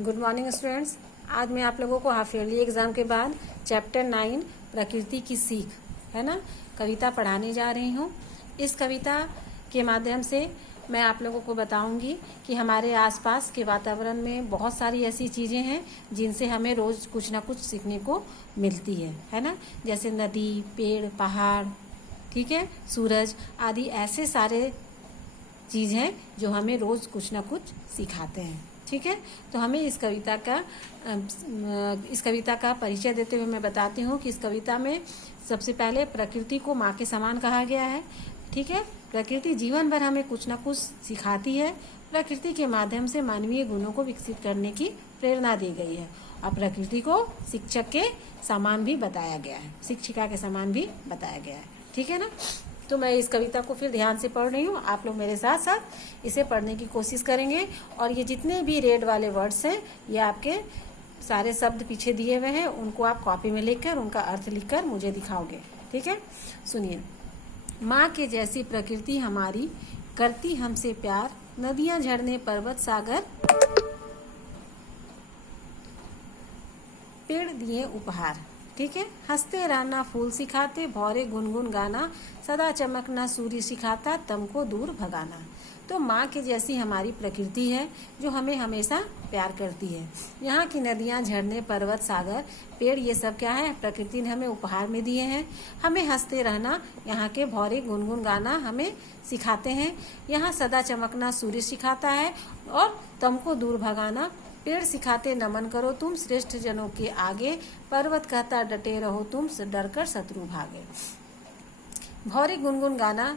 Good morning students. आज मैं आप लोगों को हाफ ईयरली एग्ज़ाम के बाद चैप्टर 9 प्रकृति की सीख है ना कविता पढ़ाने जा रही हूँ। इस कविता के माध्यम से मैं आप लोगों को बताऊंगी कि हमारे आसपास के वातावरण में बहुत सारी ऐसी चीज़ें हैं जिनसे हमें रोज़ कुछ ना कुछ सीखने को मिलती है ना। जैसे नदी, पेड़, पहाड़, ठीक है, सूरज आदि ऐसे सारे चीज़ हैं जो हमें रोज़ कुछ ना कुछ सिखाते हैं। ठीक है, तो हमें इस कविता का परिचय देते हुए मैं बताती हूँ कि इस कविता में सबसे पहले प्रकृति को माँ के समान कहा गया है। ठीक है, प्रकृति जीवन भर हमें कुछ ना कुछ सिखाती है। प्रकृति के माध्यम से मानवीय गुणों को विकसित करने की प्रेरणा दी गई है और प्रकृति को शिक्षक के समान भी बताया गया है, शिक्षिका के समान भी बताया गया है। ठीक है ना, तो मैं इस कविता को फिर ध्यान से पढ़ रही हूँ। आप लोग मेरे साथ साथ इसे पढ़ने की कोशिश करेंगे और ये जितने भी रेड वाले वर्ड्स हैं ये आपके सारे शब्द पीछे दिए हुए हैं, उनको आप कॉपी में लिखकर उनका अर्थ लिखकर मुझे दिखाओगे। ठीक है, सुनिए। माँ के जैसी प्रकृति हमारी करती हमसे प्यार, नदियाँ, झरने, पर्वत, सागर, पेड़ दिए उपहार। ठीक है, हंसते रहना फूल सिखाते, भौरे गुनगुन गाना, सदा चमकना सूर्य सिखाता, तुमको दूर भगाना। तो माँ के जैसी हमारी प्रकृति है जो हमें हमेशा प्यार करती है। यहाँ की नदियाँ, झरने, पर्वत, सागर, पेड़, ये सब क्या है, प्रकृति ने हमें उपहार में दिए हैं। हमें हंसते रहना, यहाँ के भौरे गुनगुन गाना हमें सिखाते हैं। यहाँ सदा चमकना सूर्य सिखाता है और तुमको दूर भगाना, पेड़ सिखाते नमन करो तुम श्रेष्ठ जनों के आगे, पर्वत कहता डटे रहो तुम डर कर शत्रु भागे। भौरे गुनगुन गाना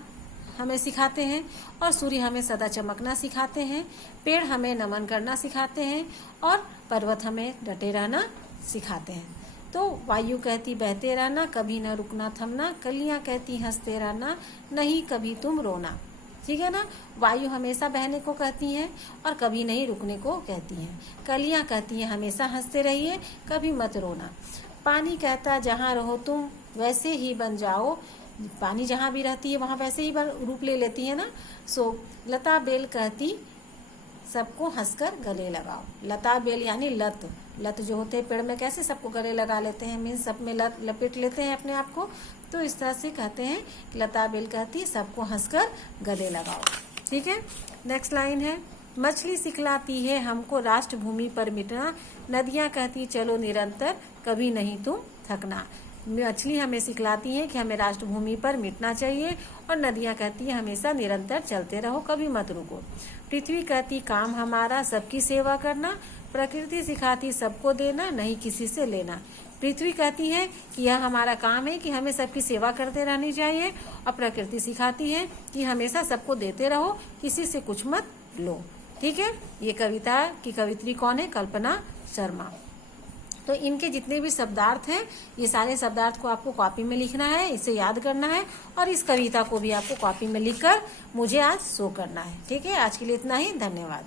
हमें सिखाते हैं और सूर्य हमें सदा चमकना सिखाते हैं, पेड़ हमें नमन करना सिखाते हैं और पर्वत हमें डटे रहना सिखाते हैं। तो वायु कहती बहते रहना, कभी न रुकना थमना, कलियां कहती हंसते रहना, नहीं कभी तुम रोना। ठीक है ना, वायु हमेशा बहने को कहती हैं और कभी नहीं रुकने को कहती हैं। कलियां कहती हैं हमेशा हंसते रहिए, कभी मत रोना। पानी कहता जहाँ रहो तुम वैसे ही बन जाओ, पानी जहाँ भी रहती है वहाँ वैसे ही रूप ले लेती है ना। लता बेल कहती सबको हंसकर गले लगाओ। लता बेल यानी लत जो होते हैं पेड़ में, कैसे सबको गले लगा लेते हैं, मीन्स सब में लपेट लेते हैं अपने आप को। तो इस तरह से कहते हैं कि लता बेल कहती सबको हंसकर गले लगाओ। ठीक है, नेक्स्ट लाइन है, मछली सिखलाती है हमको राष्ट्र भूमि पर मिटना, नदियाँ कहती चलो निरंतर कभी नहीं तुम थकना। मछली हमें सिखलाती है कि हमें राष्ट्र भूमि पर मिटना चाहिए और नदियाँ कहती है हमेशा निरंतर चलते रहो, कभी मत रुको। पृथ्वी कहती काम हमारा सबकी सेवा करना, प्रकृति सिखाती सबको देना नहीं किसी से लेना। पृथ्वी कहती है कि यह हमारा काम है कि हमें सबकी सेवा करते रहनी चाहिए और प्रकृति सिखाती है कि हमेशा सबको देते रहो, किसी से कुछ मत लो। ठीक है, ये कविता की कवित्री कौन है, कल्पना शर्मा। तो इनके जितने भी शब्दार्थ हैं ये सारे शब्दार्थ को आपको कॉपी में लिखना है, इसे याद करना है और इस कविता को भी आपको कॉपी में लिखकर मुझे आज शो करना है। ठीक है, आज के लिए इतना ही, धन्यवाद।